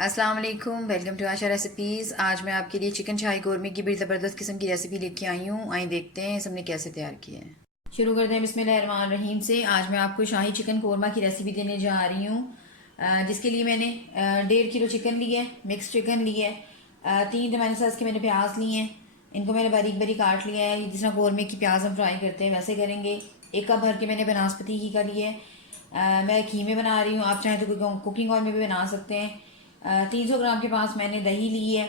अस्सलाम वालेकुम, welcome to Asha recipes. आज मैं आपके लिए चिकन शाही कौरमे की बड़ी ज़बरदस्त किस्म की रेसिपी लेके आई हूँ। आइए देखते हैं हमने कैसे तैयार किया है। शुरू करते हैं बिस्मिल्लाहिर्रहमानिर्रहीम से। आज मैं आपको शाही चिकन कौरमा की रेसिपी देने जा रही हूँ, जिसके लिए मैंने 1.5 किलो चिकन लिया है, मिक्स चिकन लिया है। 3 टमाटर साइज़ के मैंने प्याज लिए हैं, इनको मैंने बारीक बारीक काट लिया है। जिस तरह कौरमे की प्याज हम फ्राई करते हैं वैसे करेंगे। 1 कप भर के मैंने बनास्पति घी का लिया है। मैं घी में बना रही हूँ, आप चाहें तो कुकिंग ऑयल में भी बना सकते हैं। 300 ग्राम के पास मैंने दही ली है।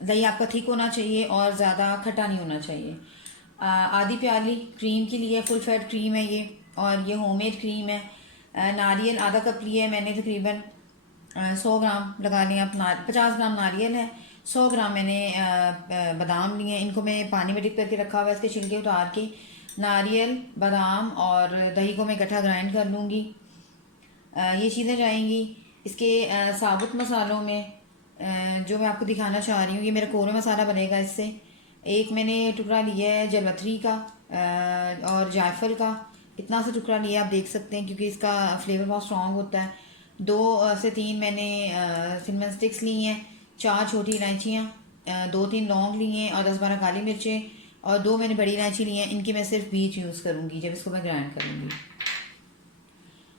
दही आपका थिक होना चाहिए और ज़्यादा खट्टा नहीं होना चाहिए। आधी प्याली क्रीम की लिए, फुल फैट क्रीम है ये, और ये होममेड क्रीम है। नारियल आधा कप लिया है मैंने, तकरीबन 100 ग्राम लगा लिया आप। 50 ग्राम नारियल है, 100 ग्राम मैंने बादाम लिए हैं। इनको मैं पानी में डिप करके रखा हुआ है, इसके छिलके उतार के नारियल, बादाम और दही को मैं इकट्ठा ग्राइंड कर लूँगी। ये चीज़ें जाएंगी। इसके साबुत मसालों में जो मैं आपको दिखाना चाह रही हूँ, ये मेरा कोरमा मसाला बनेगा इससे। एक मैंने टुकड़ा लिया है जलवथरी का और जायफल का, इतना सा टुकड़ा लिया, आप देख सकते हैं, क्योंकि इसका फ्लेवर बहुत स्ट्रॉन्ग होता है। 2 से 3 मैंने सिनेमन स्टिक्स ली हैं, 4 छोटी इलायचियाँ, 2-3 लौंग लिए हैं और 10-12 काली मिर्चें, और 2 मैंने बड़ी इलायची ली हैं। इनकी मैं सिर्फ बीज यूज़ करूँगी जब इसको मैं ग्राइंड करूँगी।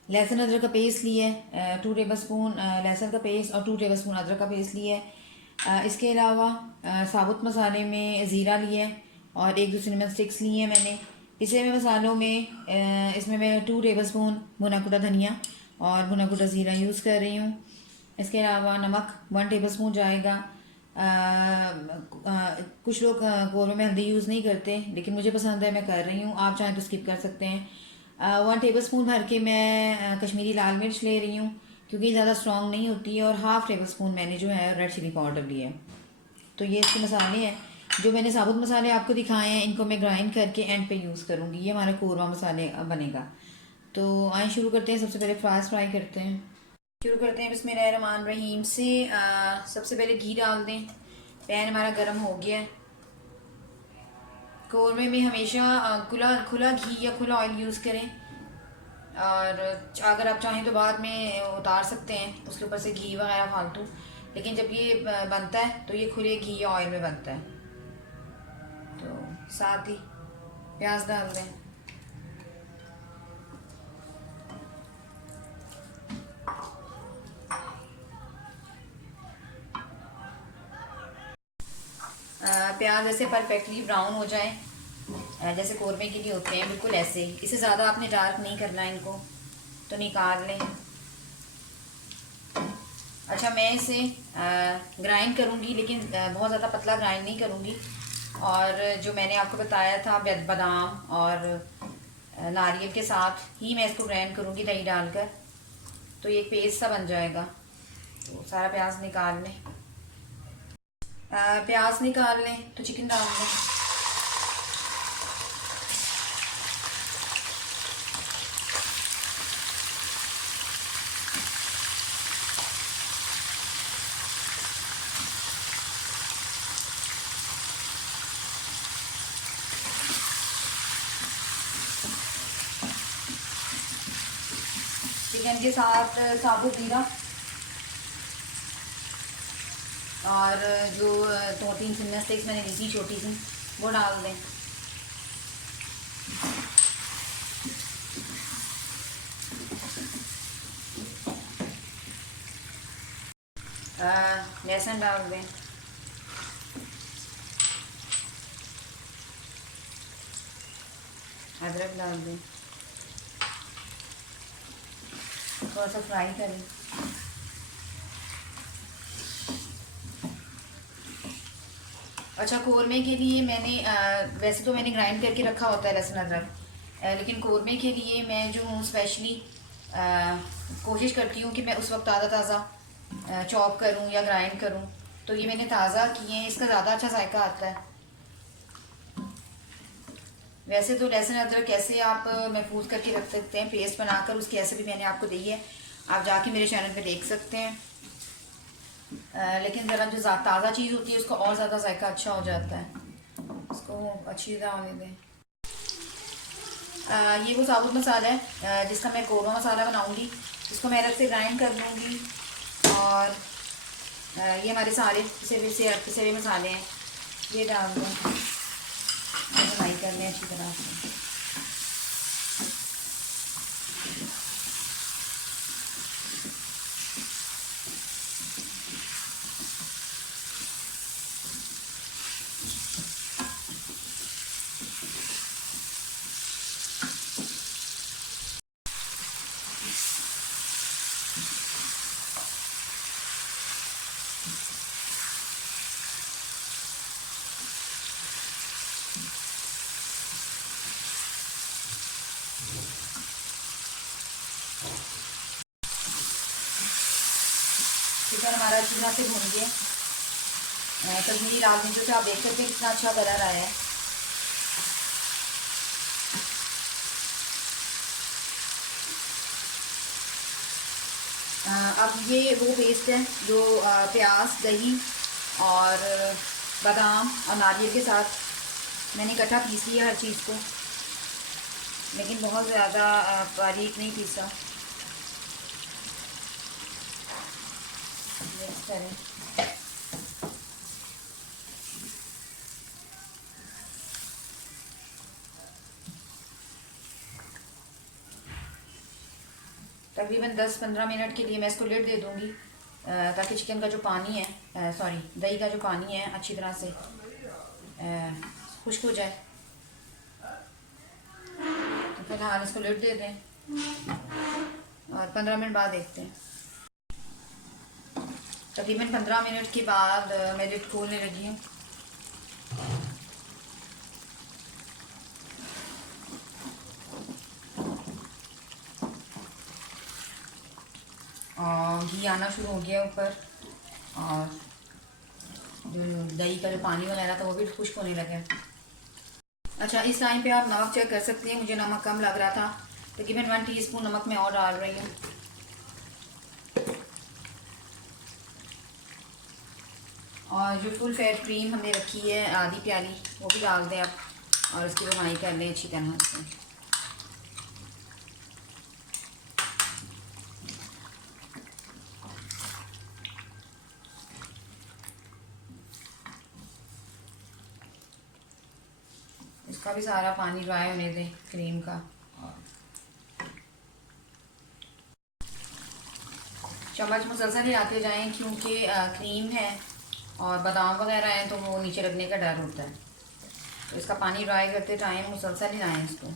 लहसुन अदरक का पेस्ट लिया है, 2 टेबल स्पून लहसुन का पेस्ट और 2 टेबल स्पून अदरक का पेस्ट लिया है। इसके अलावा साबुत मसाले में ज़ीरा लिया है और 1-2 सिनेमन स्टिक्स लिए हैं मैंने। पिसे हुए मसालों में इसमें मैं 2 टेबल स्पून भुना कुटा धनिया और भुना कुटा ज़ीरा यूज़ कर रही हूँ। इसके अलावा नमक 1 टेबल स्पून जाएगा। कुछ लोग कौरमे में हल्दी यूज़ नहीं करते, लेकिन मुझे पसंद है, मैं कर रही हूँ। आप चाहें तो स्किप कर सकते हैं। 1 टेबल स्पून भर के मैं कश्मीरी लाल मिर्च ले रही हूँ, क्योंकि ज़्यादा स्ट्रॉन्ग नहीं होती है। और 1/2 टेबल स्पून मैंने जो है रेड चिली पाउडर लिया है। तो ये इसके मसाले हैं। जो मैंने साबुत मसाले आपको दिखाए हैं, इनको मैं ग्राइंड करके एंड पे यूज़ करूँगी। ये हमारा कौरमा मसाले बनेगा। तो आइए शुरू करते हैं। सबसे पहले फ्राई करते हैं। शुरू करते हैं बिस्मिल्लाहिर्रहमानिर्रहीम से। सबसे पहले घी डाल दें। पैन हमारा गर्म हो गया है। कौरमे में हमेशा खुला खुला घी या खुला ऑयल यूज़ करें, और अगर आप चाहें तो बाद में उतार सकते हैं उसके ऊपर से घी वगैरह फालतू, लेकिन जब ये बनता है तो ये खुले घी या ऑयल में बनता है। तो साथ ही प्याज डाल दें। प्याज ऐसे परफेक्टली ब्राउन हो जाए, जैसे कौरमे के लिए होते हैं, बिल्कुल ऐसे ही। इससे ज़्यादा आपने डार्क नहीं करना इनको, तो निकाल लें। अच्छा, मैं इसे ग्राइंड करूँगी, लेकिन बहुत ज़्यादा पतला ग्राइंड नहीं करूँगी। और जो मैंने आपको बताया था बादाम और नारियल के साथ ही मैं इसको ग्राइंड करूँगी दही डालकर, तो ये एक पेस्ट सा बन जाएगा। तो सारा प्याज निकाल लें। प्याज निकाल लें तो चिकन डाल दें। चिकन के साथ साबुत जीरा और जो 2-3 सिनेमन स्टिक्स मैंने ली थी छोटी सी, वो डाल दें। लहसुन डाल दें। अदरक डाल दें। थोड़ा सा फ्राई करें। अच्छा, कौरमे के लिए मैंने वैसे तो मैंने ग्राइंड करके रखा होता है लहसुन अदरक, लेकिन कौरमे के लिए मैं जो हूँ स्पेशली कोशिश करती हूँ कि मैं उस वक्त ताज़ा ताज़ा चॉप करूँ या ग्राइंड करूँ। तो ये मैंने ताज़ा किए हैं, इसका ज़्यादा अच्छा जायका आता है। वैसे तो लहसुन अदरक कैसे आप महफूज करके रख सकते हैं पेस्ट बनाकर, उसकी रेसिपी मैंने आपको दी है, आप जाके मेरे चैनल पे देख सकते हैं। लेकिन ज़रा जो ताज़ा चीज़ होती है उसका और ज़्यादा जायका अच्छा हो जाता है। इसको अच्छी तरह होने दें। ये वो साबुत मसाला है जिसका मैं कौरमा मसाला बनाऊंगी। इसको मैं अलग से ग्राइंड कर लूँगी और ये हमारे सारे पिसे हुए मसाले हैं, ये डाल दें, फ्राई कर लें अच्छी तरह से। चिकन हमारा अच्छी तरह से भून गया। कश्मीरी लाल मिर्चों से आप देख सकते हैं कितना अच्छा कलर आया है। अब ये वो पेस्ट है जो प्याज, दही और बादाम और नारियल के साथ मैंने इकट्ठा पीस लिया हर चीज़ को, लेकिन बहुत ज़्यादा बारीक नहीं पीसा। मिक्स करें। तकरीबन 10-15 मिनट के लिए मैं इसको लिड दे दूँगी, ताकि चिकन का जो पानी है, सॉरी दही का जो पानी है अच्छी तरह से खुश्क हो जाए। तो फिलहाल इसको लिड दे दें और 15 मिनट बाद देखते हैं। तकरीबन 15 मिनट के बाद मैं लिड खोलने लगी हूँ। और घी आना शुरू हो गया ऊपर, और जो दही का जो पानी वगैरह था वो भी खुश्क होने लगा। अच्छा, इस टाइम पे आप नमक चेक कर सकते हैं। मुझे नमक कम लग रहा था, तकरीबन 1 टीस्पून नमक मैं और डाल रही हूँ। और जो फुल फैट क्रीम हमने रखी है आधी प्याली, वो भी डाल दें आप, और उसकी बुनाई कर लें अच्छी तरह से। इसका भी सारा पानी ड्राई होने दें क्रीम का। चम्मच मुसलसल हिलाते जाएं, क्योंकि क्रीम है और बादाम वगैरह हैं तो वो नीचे लगने का डर होता है। तो इसका पानी ड्राई करते टाइम मुसलसल हिलाएं इसको।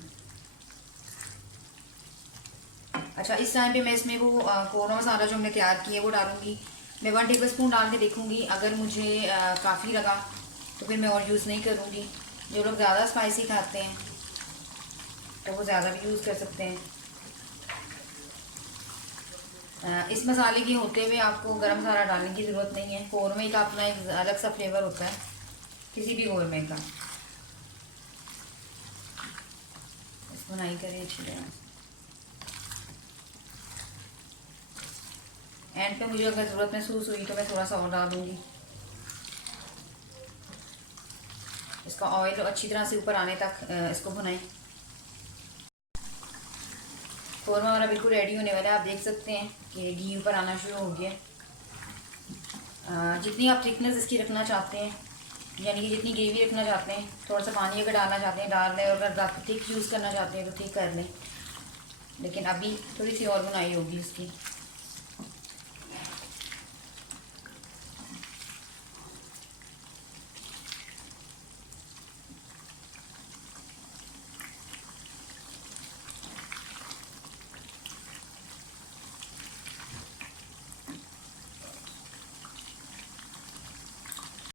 अच्छा, इस टाइम पे मैं इसमें वो कोरमा मसाला जो हमने तैयार किया है वो डालूंगी। मैं 1 टेबल स्पून डाल के देखूंगी, अगर मुझे काफ़ी लगा तो फिर मैं और यूज़ नहीं करूँगी। जो लोग ज़्यादा स्पाइसी खाते हैं तो वो ज़्यादा भी यूज़ कर सकते हैं। इस मसाले के होते हुए आपको गरम मसाला डालने की ज़रूरत नहीं है। कौरमे का अपना एक अलग सा फ्लेवर होता है किसी भी कौरमे का। इसको नहीं करें अच्छी तरह। एंड पे मुझे अगर ज़रूरत महसूस हुई तो मैं थोड़ा सा और डाल दूँगी। इसका ऑयल अच्छी तरह से ऊपर आने तक इसको भुनाएं। कौरमा हमारा बिल्कुल रेडी होने वाला है। आप देख सकते हैं कि घी ऊपर आना शुरू हो गया। जितनी आप थिकनेस इसकी रखना चाहते हैं, यानी कि जितनी ग्रेवी रखना चाहते हैं, थोड़ा सा पानी अगर डालना चाहते हैं डाल लें, और अगर थिक यूज़ करना चाहते हैं तो थिक कर लें। लेकिन अभी थोड़ी सी और बुनाई होगी इसकी।